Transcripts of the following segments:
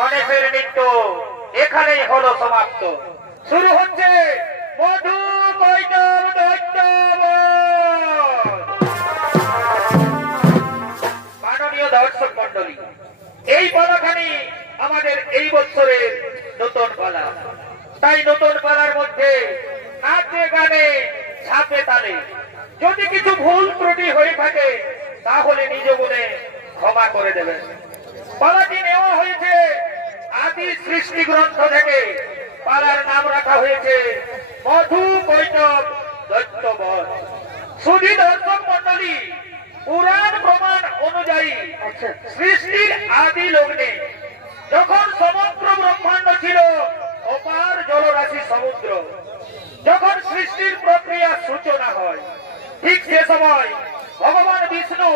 গণেশের নৃত্য এখানেই হলো সমাপ্ত। শুরু হচ্ছে মধু কৈতব দৈত্য। মাননীয় দর্শক মন্ডলী, এই পালাখানি আমাদের এই বছরের নতুন পালা। তাই নতুন পালার মধ্যে নাচে গানে ঝাঁপে তালে যদি কিছু ভুল ত্রুটি হয়ে থাকে তাহলে নিজ গুণে ক্ষমা করে দেবেন। পালাটি নেওয়া হয়েছে আদি সৃষ্টি গ্রন্থ থেকে। পালার নাম রাখা হয়েছে মধু কৈতব দৈত্যবধ। শুধু দর্শক মন্ডলী, পুরাণ প্রমাণ অনুযায়ী সৃষ্টির আদি লগ্নে যখন সমগ্র ব্রহ্মাণ্ড ছিল অপার জলরাশি সমুদ্র, যখন সৃষ্টির প্রক্রিয়া সূচনা হয়, ঠিক সে সময় ভগবান বিষ্ণু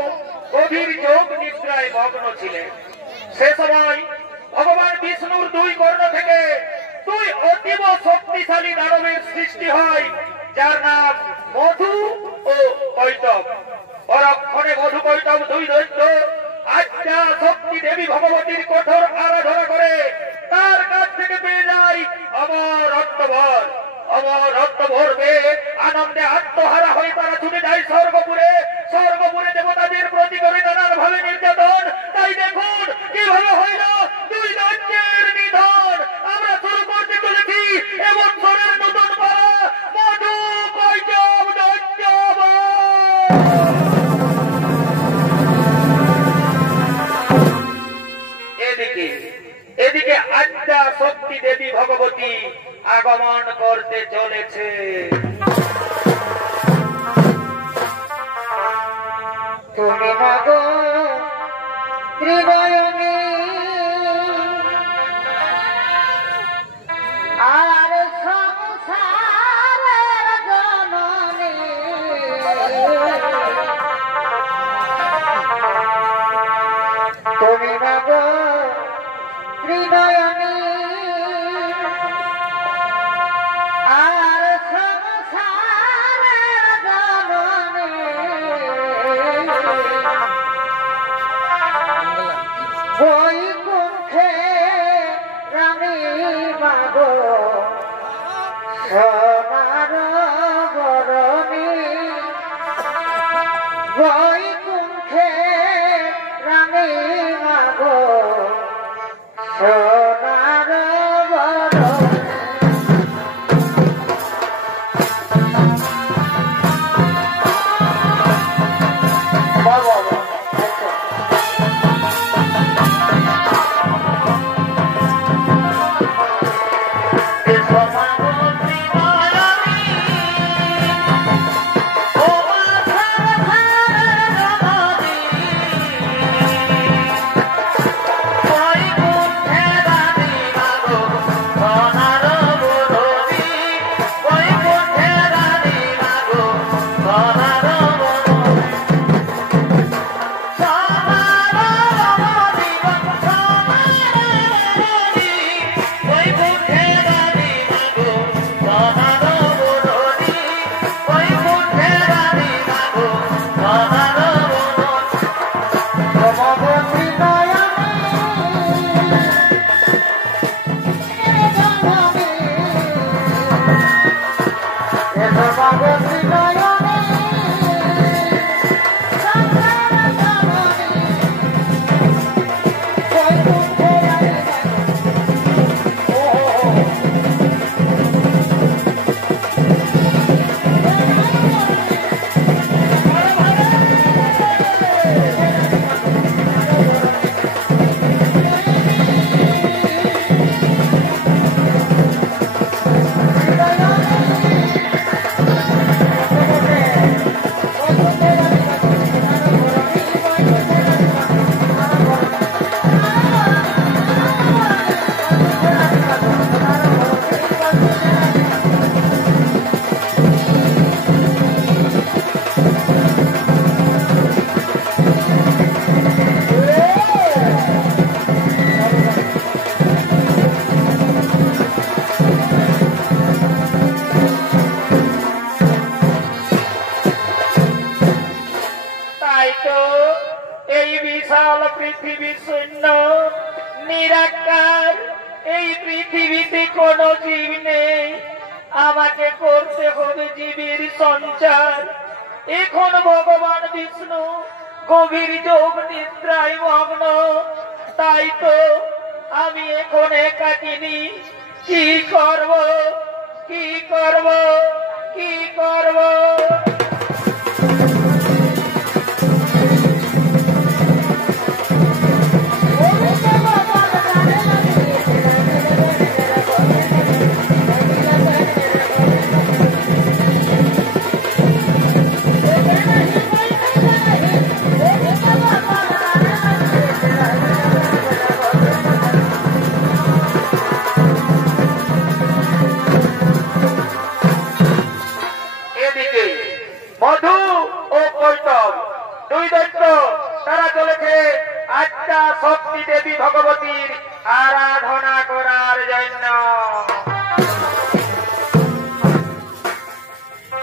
গভীর যোগ নিদ্রায় মগ্ন ছিলেন। সে সময় ভগবান বিষ্ণুর দুই কর্ণ থেকে দুই অতীব শক্তিশালী দানবের সৃষ্টি হয়, যার নাম মধু ও কৈতব। পরক্ষণে মধু কৈতব দুই দৈত্য আদ্যা শক্তি দেবী ভগবতীর কঠোর আরাধনা করে তার কাছ থেকে পেয়ে যায় অমর রত্নভর। অমর রত্নভর পেয়ে আনন্দে আত্মহারা হয়ে তারা ছুটে যায় স্বর্গপুরে। স্বর্গপুরে দেবতাদের প্রতি করে নানান ভাবে নির্যাতন। তাই দেখুন কিভাবে হইল দুই দৈত্যের নিধন। আমরা শুরু করতে চলেছি এবং বছরের নতুন পালা মধু কৈতব দৈত্যবধ। এদিকে আদ্যা শক্তি দেবী ভগবতী আগমন করতে চলেছে। তুমি মাগো ত্রিনয়নী আর সংসারের জননী, তুমি মাগো ত্রিনয়নী আর সংসারের জননী, বৈকুণ্ঠে রানী মাগো সোনার বরণী, বৈকুণ্ঠে রানী মাগো সোনার বরণী। সোনার নিরাকার, এই পৃথিবীতে কোনো জীব নেই, আমাকে করতে হবে জীবের সঞ্চার। এখন ভগবান বিষ্ণু গভীর যোগ নিদ্রায় মগ্ন, তাই তো আমি এখন একাকিনী। কি করব, কি করব, কি করব? মধু ও কৈতব দুই দৈত্য, তারা চলেছে আত্মা শক্তি দেবী ভগবতীর আরাধনা করার জন্য।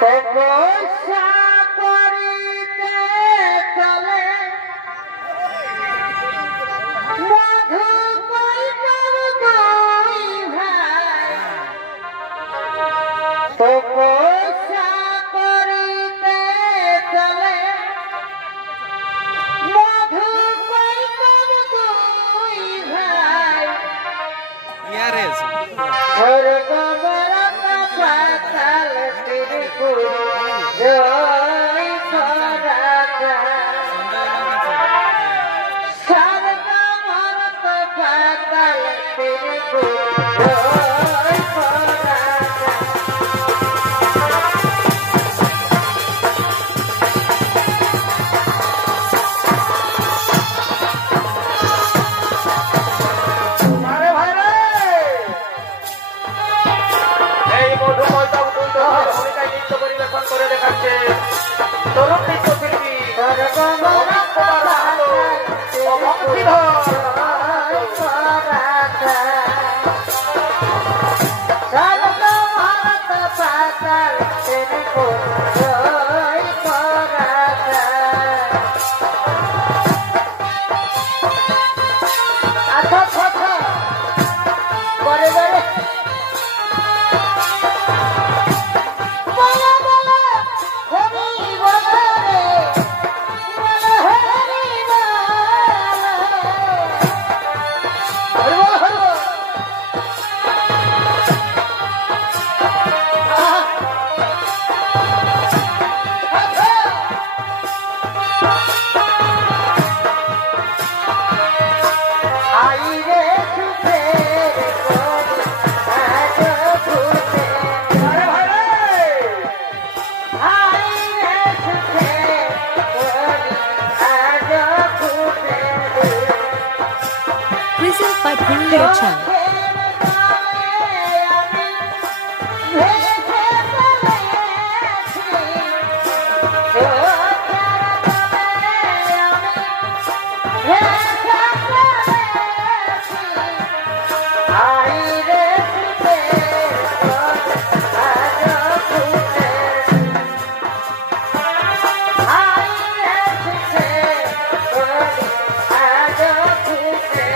তপস্যা করিতে চলে মধু কৈতব দুই ভাই। তপস্যা করিতে চলে মধু কৈতব দুই ভাই। স্বর্গ নরক পাতাল ত্রিপুর জয় করা যায়। স্বর্গ নরক পাতাল ত্রিপুর জয় করা যায়। আরে ভাই রে, এই মধু কৈতব দুই দৈত্য ভূমিকায় নৃত্য পরিবেশন করে দেখাচ্ছে তরুণ নৃত্যশিল্পী স্বর্গ নরক পাতাল বংশীধর। জয় করা যায়। স্বর্গ নরক পাতাল ত্রিপুর জয় করা যায়। আচ্ছা কথা বলে বলে বলে বলে হরি বলে রে, বলে হরি বলে। হরি বল, হরি বল। আচ্ছা আই রে সুখের করি আজ ভূতে। আরে ভাই রে, আই রে সুখের করি আজ ভূতে। Present by Premier Chan. চোখের জলে আমি ভেসে চলেছি। চোখের জলে আমি ভেসে চলেছি। আই রে সুখের করি আজ ভূতে। আই রে সুখের করি আজ ভূতে।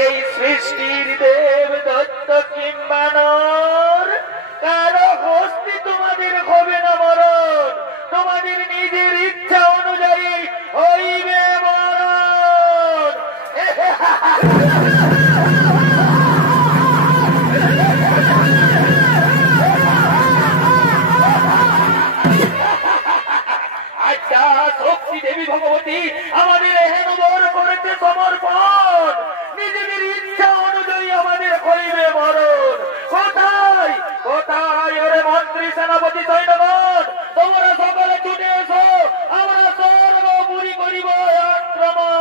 এই সৃষ্টির দেব দত্তকে সেনাপতি সৈন্যগণ, তোমরা সকলে ছুটে এসো, আমরা সর্বপুরি করিব আক্রমণ।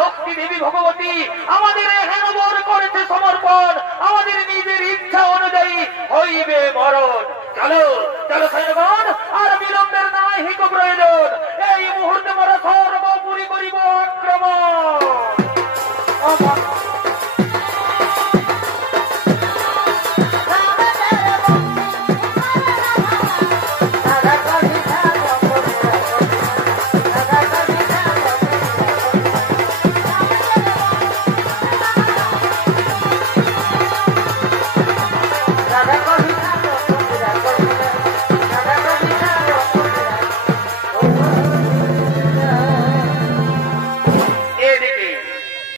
শক্তি দেবী ভগবতী আমাদের এখানে বর করেছে সমর্পণ, আমাদের নিজের ইচ্ছা অনুযায়ী হইবে মরণ। চলো চলো সৈন্যগণ, আর বিলম্বের নাই হিক প্রয়োজন।